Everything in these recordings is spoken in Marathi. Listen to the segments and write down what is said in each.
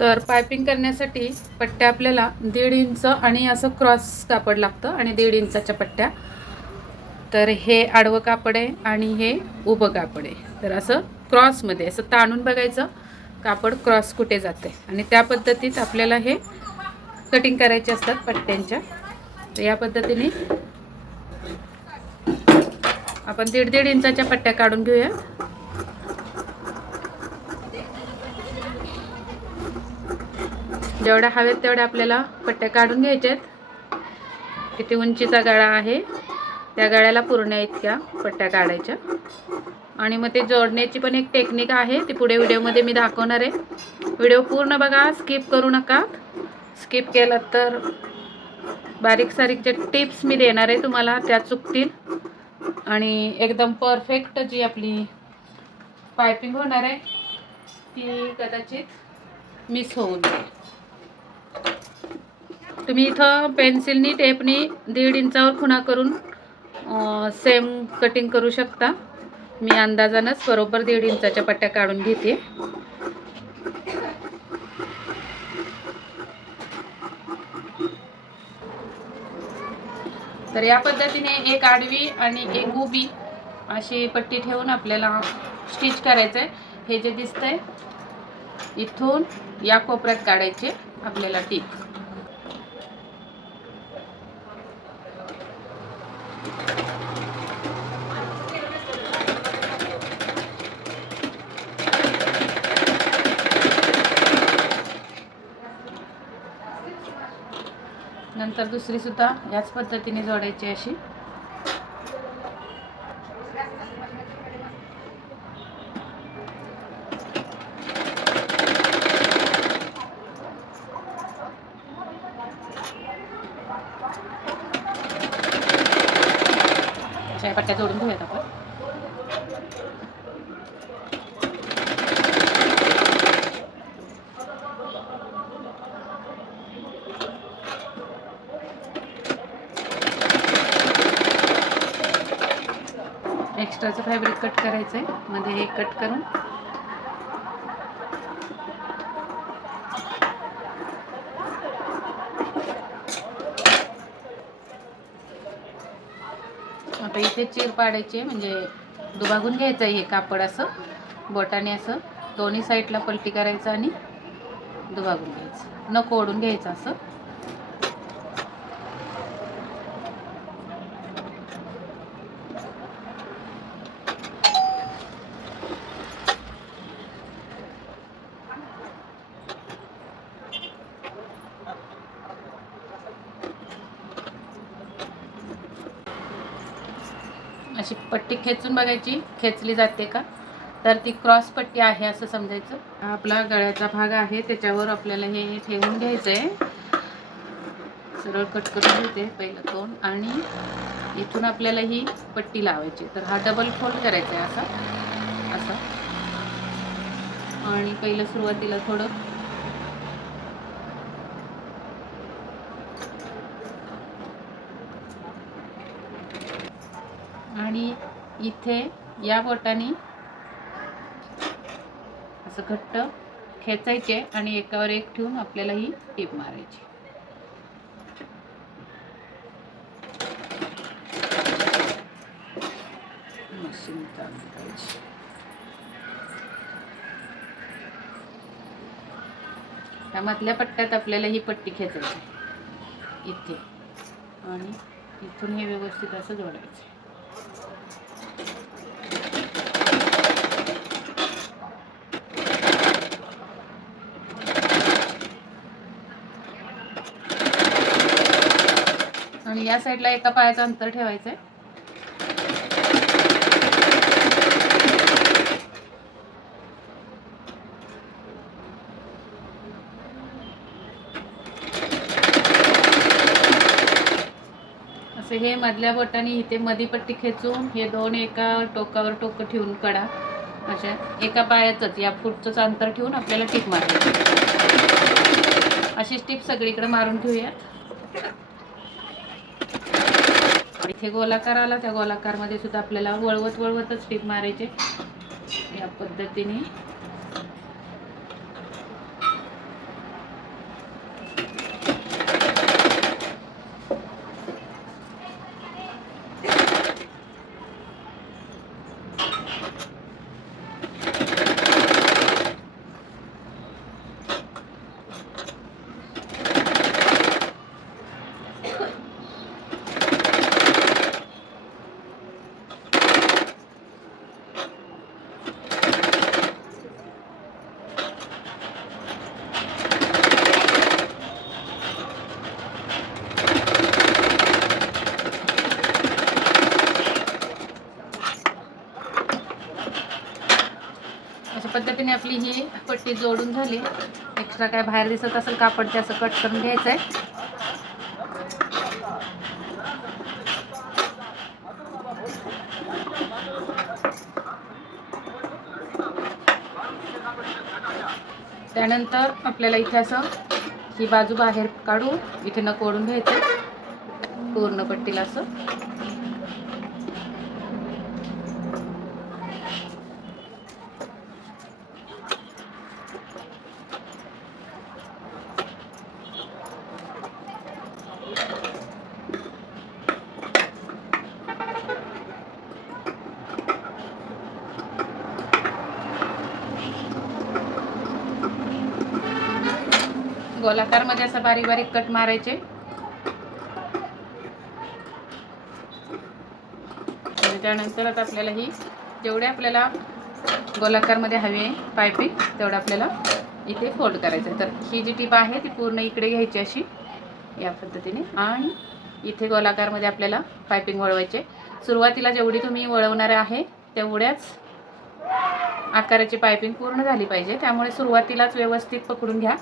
तर पायपिंग करण्यासाठी पट्ट्या आपल्याला 1.5 इंच आणि असं क्रॉस कापड लागतं आणि 1.5 इंचाच्या पट्ट्या. तर हे आडवं कापड आहे आणि हे उभं कापड आहे. तर असं क्रॉसमध्ये असं ताणून बघायचं कापड क्रॉस कुठे जाते आणि त्या पद्धतीत आपल्याला हे कटिंग करायचे असतात पट्ट्यांच्या. तर या पद्धतीने आपण 1.5 इंचाच्या पट्ट्या काढून घेऊया. जेवढ्या हवेत तेवढ्या आपल्याला पट्ट्या काढून घ्यायच्या आहेत. किती उंचीचा गळा आहे त्या गळ्याला पूर्ण इतक्या पट्ट्या काढायच्या. आणि मग ते जोडण्याची पण एक टेक्निक आहे, ती पुढे व्हिडिओमध्ये मी दाखवणार आहे. व्हिडिओ पूर्ण बघा, स्किप करू नका. स्किप केलं तर बारीक सारीक जे टिप्स मी देणार आहे तुम्हाला त्या चुकतील आणि एकदम परफेक्ट जी आपली पायपिंग होणार आहे ती कदाचित मिस होऊन जाईल. तुम्ही इथं पेन्सिलनी टेपनी 1.5 इंचावर खुणा करून सेम कटिंग करू शकता. मी अंदाजानच बरोबर 1.5 इंचाच्या पट्ट्या काढून घेते. तर या पद्धतीने एक आडवी आणि एक उभी अशी पट्टी ठेवून आपल्याला स्टिच करायचं आहे. हे जे दिसतंय इथून या कोपऱ्यात काढायचे आपल्याला टीप. नंतर दुसरी सुद्धा याच पद्धतीने जोडायची अशी. पट्ट्या जोडून घेऊयात आपण. एक्स्ट्राचं फॅब्रिक कट करायचं आहे, मध्ये हे कट करून आता इथे चीर पाडायची, म्हणजे दुभागून घ्यायचं आहे हे कापड असं बोटाने असं दोन्ही साईडला पलटी करायचं आणि दुभागून घ्यायचं, नको ओढून घ्यायचं असं. अशी पट्टी खेचून बघायची खेचली जाते का, तर ती क्रॉस पट्टी आहे असं समजायचं. आपला गळ्याचा भाग आहे त्याच्यावर आपल्याला हे ठेवून घ्यायचं आहे. सरळ कट करून घेते पहिलं तोंड आणि इथून आपल्याला ही पट्टी लावायची. तर हा डबल फोल्ड करायचा आहे असा असा. आणि पहिलं सुरुवातीला थोडं आणि इथे या बोटाने असं घट्ट खेचायचे आणि एकावर एक ठेवून आपल्याला ही टीप मारायची. मशीन चालू करायची. त्या मधल्या पट्ट्यात आपल्याला ही पट्टी खेचायची इथे आणि इथून हे व्यवस्थित असं जोडायचं. आणि या साईडला एका पायाचं अंतर ठेवायचं आहे. असं हे मधल्या बोटाने इथे मधी पट्टी खेचून हे दोन एका टोकावर टोकं ठेवून कडा अशा एका पायाचंच या फूटचंच अंतर ठेवून आपल्याला टीप मारायची. अशीच टीप सगळीकडे मारून घेऊया. इथे गोलाकार आला, त्या गोलाकारमध्ये सुद्धा आपल्याला वळवत वळवतच टीप मारायचे या पद्धतीने. पद्धतीने आपली ही पट्टी जोडून झाली. एक्स्ट्रा काय बाहेर दिसत असेल कापड ते असं कट करून घ्यायचं आहे. त्यानंतर आपल्याला इथे असं ही बाजू बाहेर काढून इथे नक ओढून घ्यायचं पूर्ण पट्टीला असं. गोलाकार मध्ये असं बारीक बारीक कट मारायचे. आणि त्यानंतर आता आपल्याला ही जेवढे आपल्याला गोलाकार मध्ये हवी आहे पायपिंग तेवढं आपल्याला इथे फोल्ड करायचं. तर ही जी टीप आहे ती पूर्ण इकडे घ्यायची अशी या पद्धतीने आणि इथे गोलाकार मध्ये आपल्याला पायपिंग वळवायचे. सुरुवातीला जेवढी तुम्ही वळवणार आहे तेवढ्याच आकाराची पायपिंग पूर्ण झाली पाहिजे. त्यामुळे सुरुवातीलाच व्यवस्थित पकडून घ्या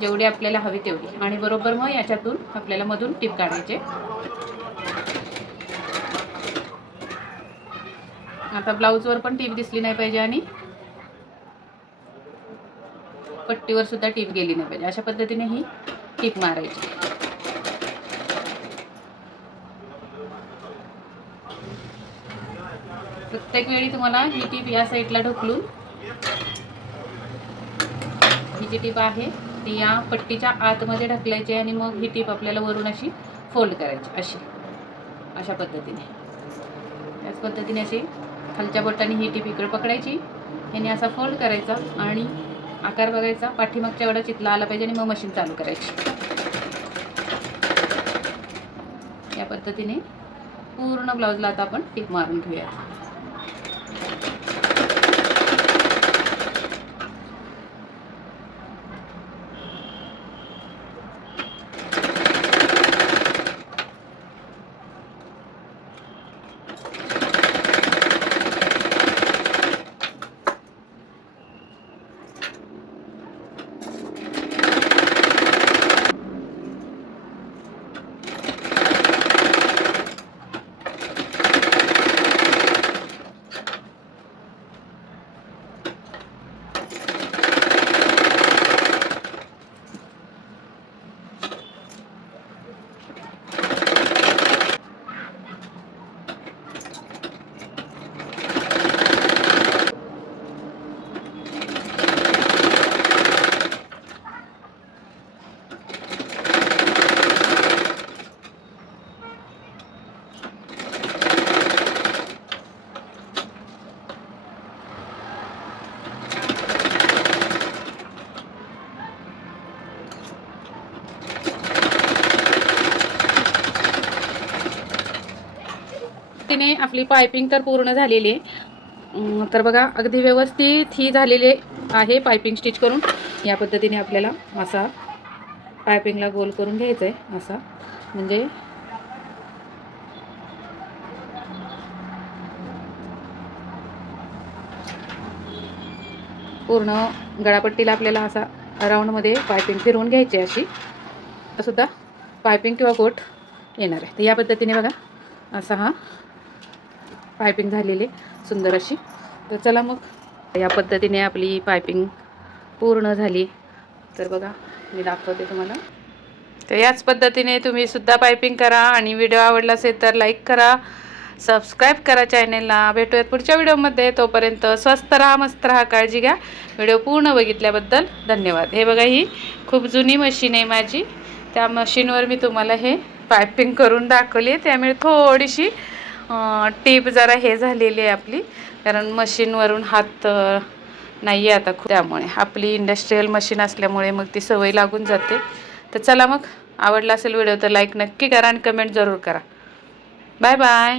जेवढी आपल्याला हवी तेवढी. आणि बरोबर मग याच्यातून आपल्याला मधून टीप काढायचे. आता ब्लाऊजवर पण टीप दिसली नाही पाहिजे आणि पट्टीवर सुद्धा टीप गेली नाही पाहिजे. अशा पद्धतीने ही टीप मारायची. प्रत्येक वेळी तुम्हाला ही टीप या साईडला ढकलून ही जी टीप आहे ती या पट्टीच्या आतमध्ये ढकलायची आणि मग ही टीप आपल्याला वरून अशी फोल्ड करायची अशी अशा पद्धतीने. त्याच पद्धतीने अशी खालच्या बोटाने ही टीप इकडे पकडायची, याने असा फोल्ड करायचा आणि आकार बघायचा पाठीमागच्या एवढा चितला आला पाहिजे आणि मग मशीन चालू करायची. या पद्धतीने पूर्ण ब्लाऊजला आता आपण टीप मारून घेऊया. तिने आपली पायपिंग तर पूर्ण झालेली आहे. तर बघा अगदी व्यवस्थित ही झालेली आहे पायपिंग स्टिच करून. या पद्धतीने आपल्याला असा पायपिंगला गोल करून घ्यायचा आहे असा, म्हणजे पूर्ण गळापट्टीला आपल्याला असा राऊंडमध्ये पायपिंग फिरवून घ्यायची अशी. सुद्धा पायपिंग किंवा गोट येणार आहे. तर या पद्धतीने बघा असा हा पायपिंग झालेली सुंदर अशी. तर चला मग या पद्धतीने आपली पायपिंग पूर्ण झाली. तर बघा मी दाखवते तुम्हाला. तर याच पद्धतीने तुम्ही सुद्धा पायपिंग करा आणि व्हिडिओ आवडला असेल तर लाईक करा, सबस्क्राईब करा चॅनेलला. भेटूयात पुढच्या व्हिडिओमध्ये. तोपर्यंत स्वस्त राहा, मस्त राहा, काळजी घ्या. व्हिडिओ पूर्ण बघितल्याबद्दल धन्यवाद. हे बघा ही खूप जुनी मशीन आहे माझी. त्या मशीनवर मी तुम्हाला हे पायपिंग करून दाखवली आहे. त्यामुळे थोडीशी टीप जरा हे झालेली आहे आपली, कारण मशीनवरून हात नाही आहे आता त्यामुळे. आपली इंडस्ट्रीयल मशीन असल्यामुळे मग ती सवय लागून जाते. तर चला मग आवडला असेल व्हिडिओ तर लाईक नक्की करा आणि कमेंट जरूर करा. Bye bye.